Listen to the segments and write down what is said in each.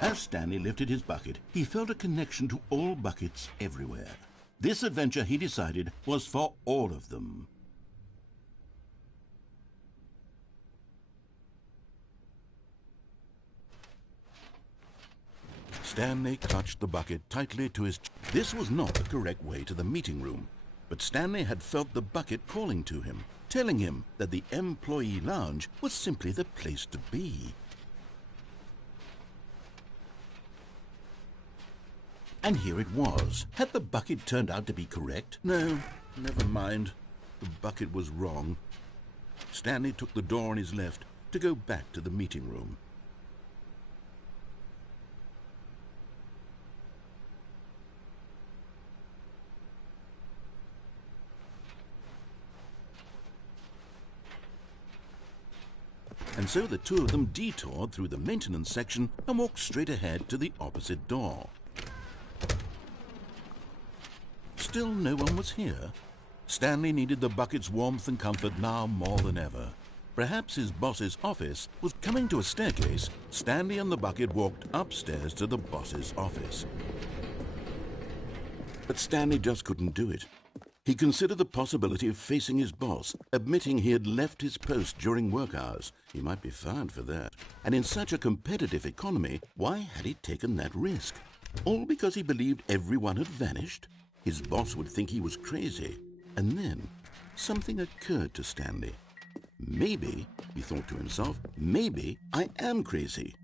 As Stanley lifted his bucket, he felt a connection to all buckets everywhere. This adventure, he decided, was for all of them. Stanley clutched the bucket tightly to his chest. This was not the correct way to the meeting room, but Stanley had felt the bucket calling to him, telling him that the employee lounge was simply the place to be. And here it was. Had the bucket turned out to be correct? No, never mind. The bucket was wrong. Stanley took the door on his left to go back to the meeting room. And so the two of them detoured through the maintenance section and walked straight ahead to the opposite door. Still no one was here. Stanley needed the bucket's warmth and comfort now more than ever. Perhaps his boss's office was coming to a staircase. Stanley and the bucket walked upstairs to the boss's office. But Stanley just couldn't do it. He considered the possibility of facing his boss, admitting he had left his post during work hours. He might be fired for that. And in such a competitive economy, why had he taken that risk? All because he believed everyone had vanished? His boss would think he was crazy. And then something occurred to Stanley. Maybe, he thought to himself, maybe I am crazy.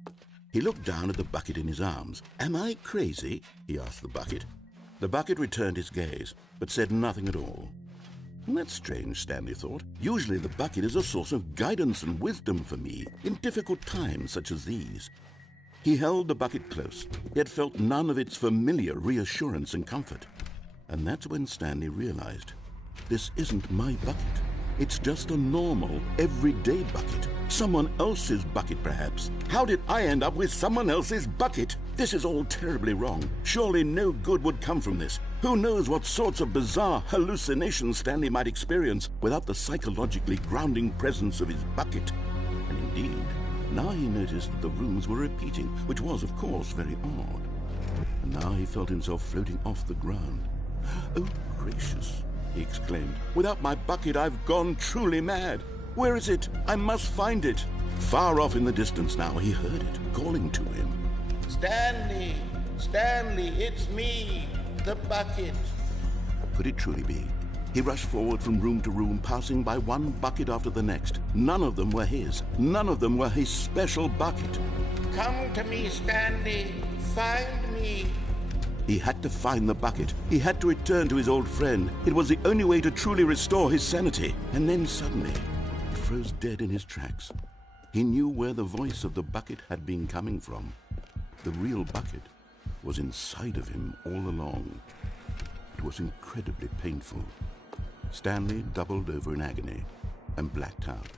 He looked down at the bucket in his arms. Am I crazy? He asked the bucket. The bucket returned his gaze, but said nothing at all. That's strange, Stanley thought. Usually the bucket is a source of guidance and wisdom for me in difficult times such as these. He held the bucket close, yet felt none of its familiar reassurance and comfort. And that's when Stanley realized, this isn't my bucket. It's just a normal, everyday bucket. Someone else's bucket, perhaps. How did I end up with someone else's bucket? This is all terribly wrong. Surely no good would come from this. Who knows what sorts of bizarre hallucinations Stanley might experience without the psychologically grounding presence of his bucket. And indeed, now he noticed that the rooms were repeating, which was, of course, very odd. And now he felt himself floating off the ground. Oh, gracious, he exclaimed. Without my bucket, I've gone truly mad. Where is it? I must find it. Far off in the distance now, he heard it, calling to him. Stanley! Stanley, it's me, the bucket. Could it truly be? He rushed forward from room to room, passing by one bucket after the next. None of them were his. None of them were his special bucket. Come to me, Stanley. Find me. He had to find the bucket. He had to return to his old friend. It was the only way to truly restore his sanity. And then suddenly, he froze dead in his tracks. He knew where the voice of the bucket had been coming from. The real bucket was inside of him all along. It was incredibly painful. Stanley doubled over in agony and blacked out.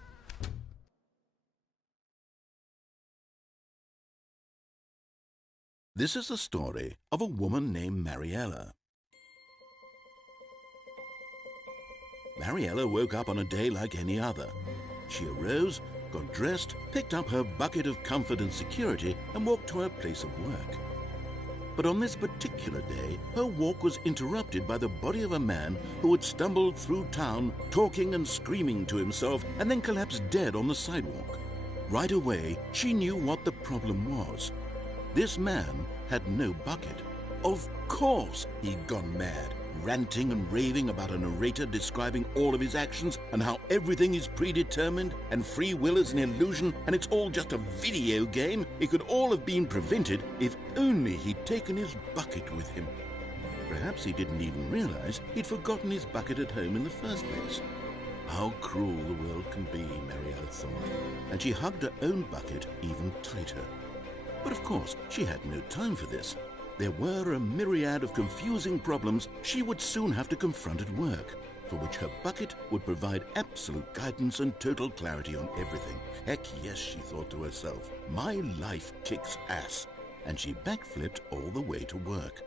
This is the story of a woman named Mariella. Mariella woke up on a day like any other. She arose, got dressed, picked up her bucket of comfort and security, and walked to her place of work. But on this particular day, her walk was interrupted by the body of a man who had stumbled through town, talking and screaming to himself, and then collapsed dead on the sidewalk. Right away, she knew what the problem was. This man had no bucket. Of course he'd gone mad, ranting and raving about a narrator describing all of his actions and how everything is predetermined and free will is an illusion and it's all just a video game. It could all have been prevented if only he'd taken his bucket with him. Perhaps he didn't even realize he'd forgotten his bucket at home in the first place. How cruel the world can be, Mariella thought, and she hugged her own bucket even tighter. But of course, she had no time for this. There were a myriad of confusing problems she would soon have to confront at work, for which her bucket would provide absolute guidance and total clarity on everything. Heck yes, she thought to herself, my life kicks ass. And she backflipped all the way to work.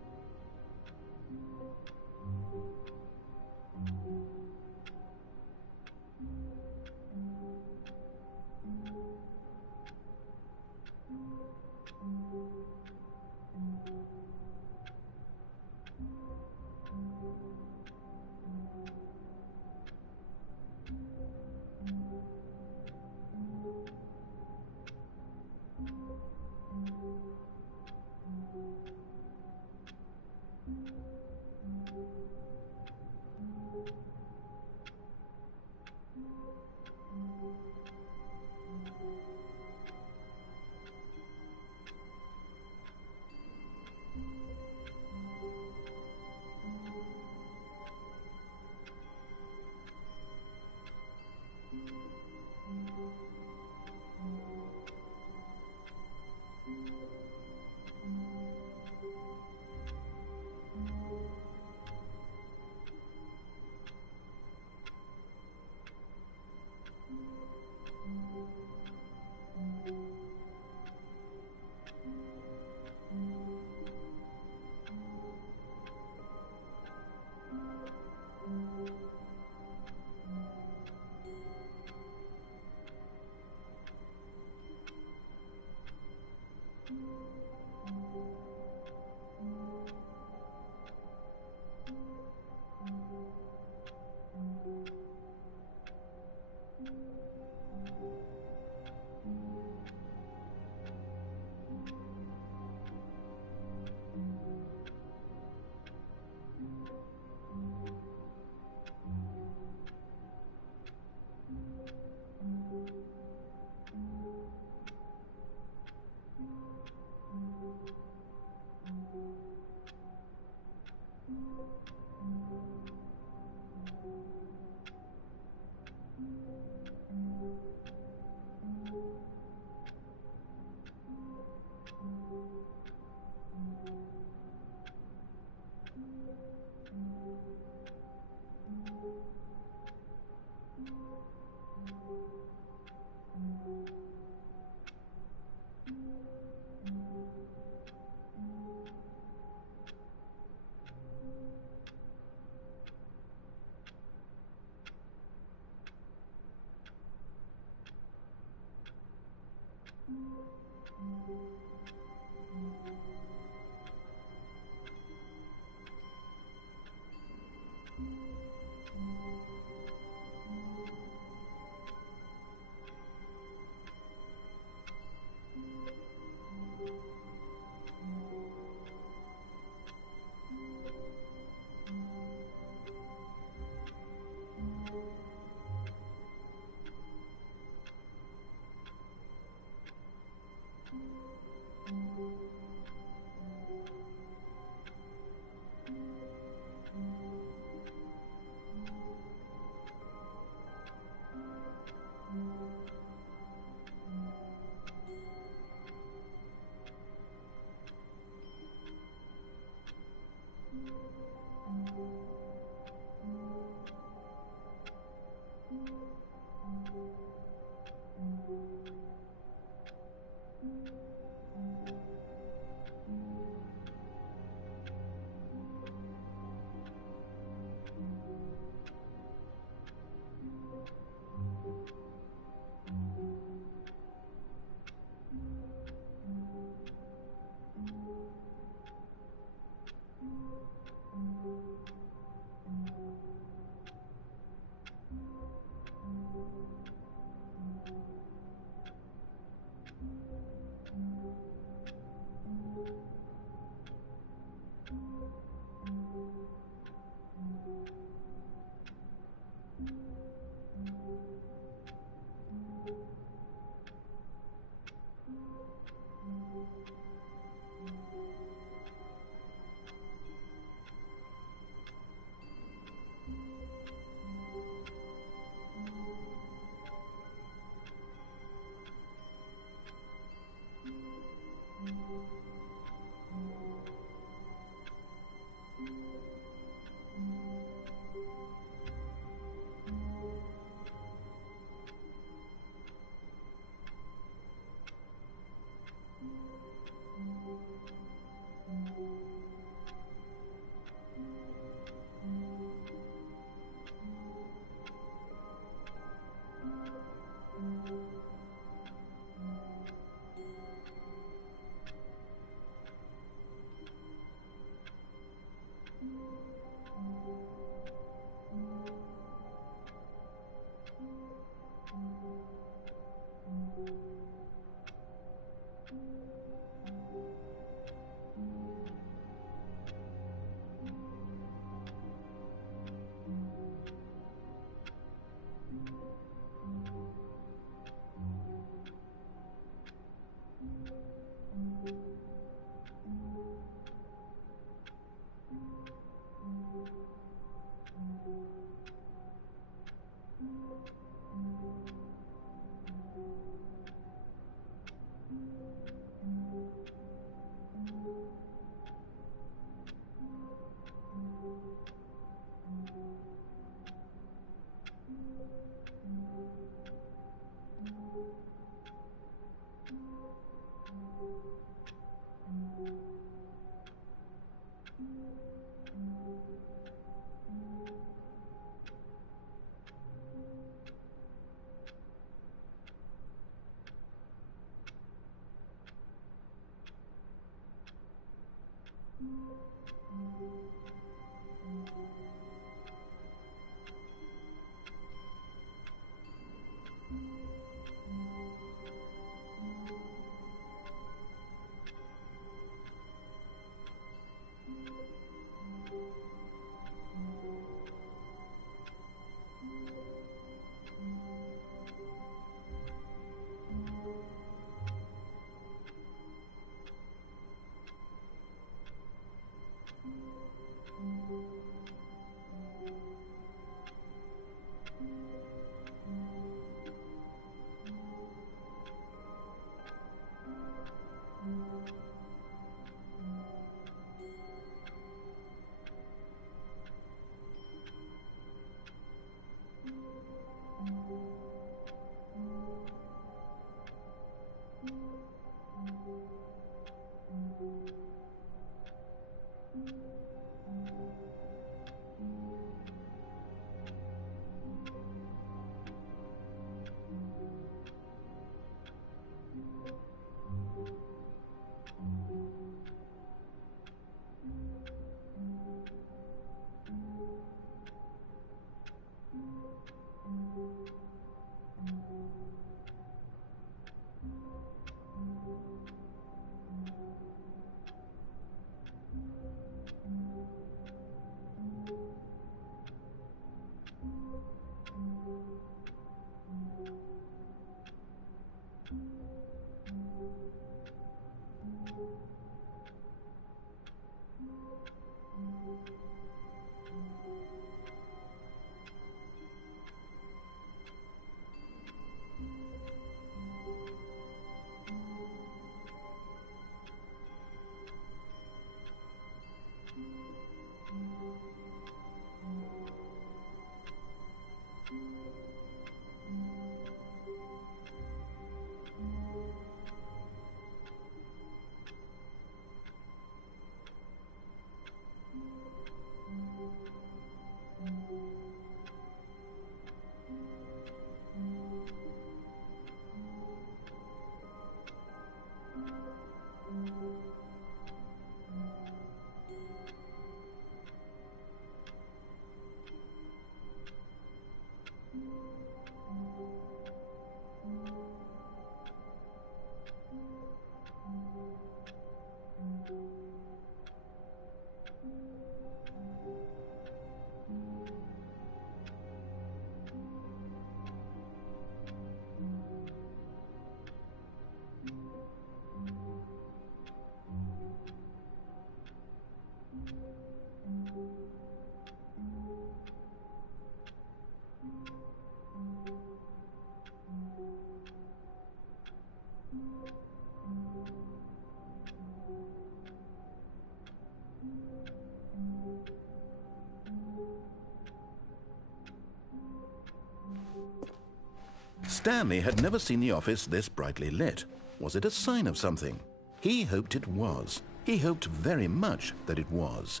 Stanley had never seen the office this brightly lit. Was it a sign of something? He hoped it was. He hoped very much that it was.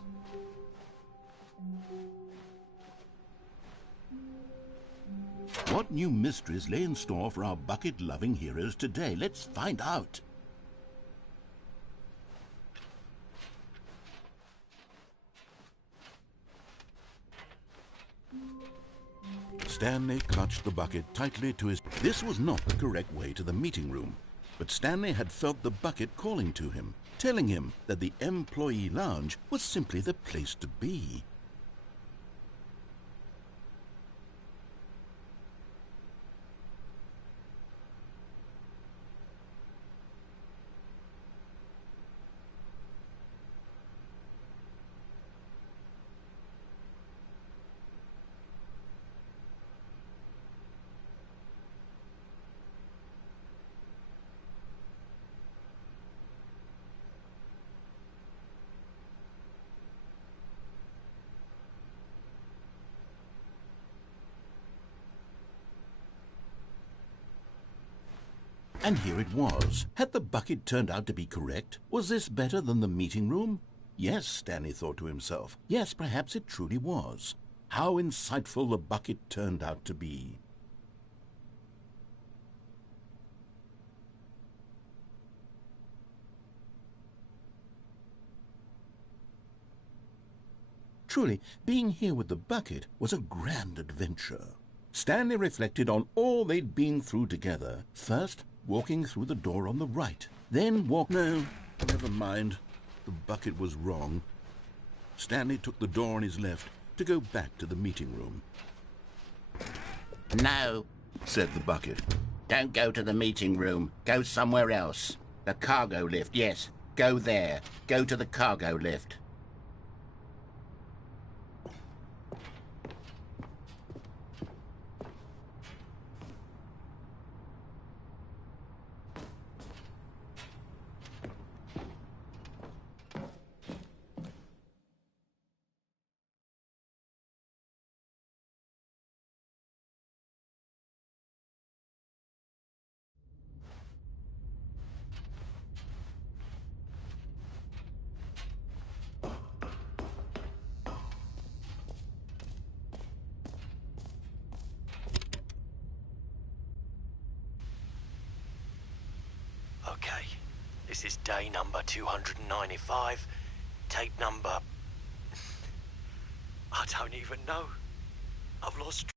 What new mysteries lay in store for our bucket-loving heroes today? Let's find out. Stanley clutched the bucket tightly to his... This was not the correct way to the meeting room, but Stanley had felt the bucket calling to him, telling him that the employee lounge was simply the place to be. And here it was. Had the bucket turned out to be correct? Was this better than the meeting room? Yes, Stanley thought to himself. Yes, perhaps it truly was. How insightful the bucket turned out to be. Truly, being here with the bucket was a grand adventure. Stanley reflected on all they'd been through together. First, walking through the door on the right. Then No, never mind. The bucket was wrong. Stanley took the door on his left to go back to the meeting room. No, Said the bucket. don't go to the meeting room. Go somewhere else. The cargo lift, yes. Go there. Go to the cargo lift. Okay, this is day number 295. Tape number... I don't even know. I've lost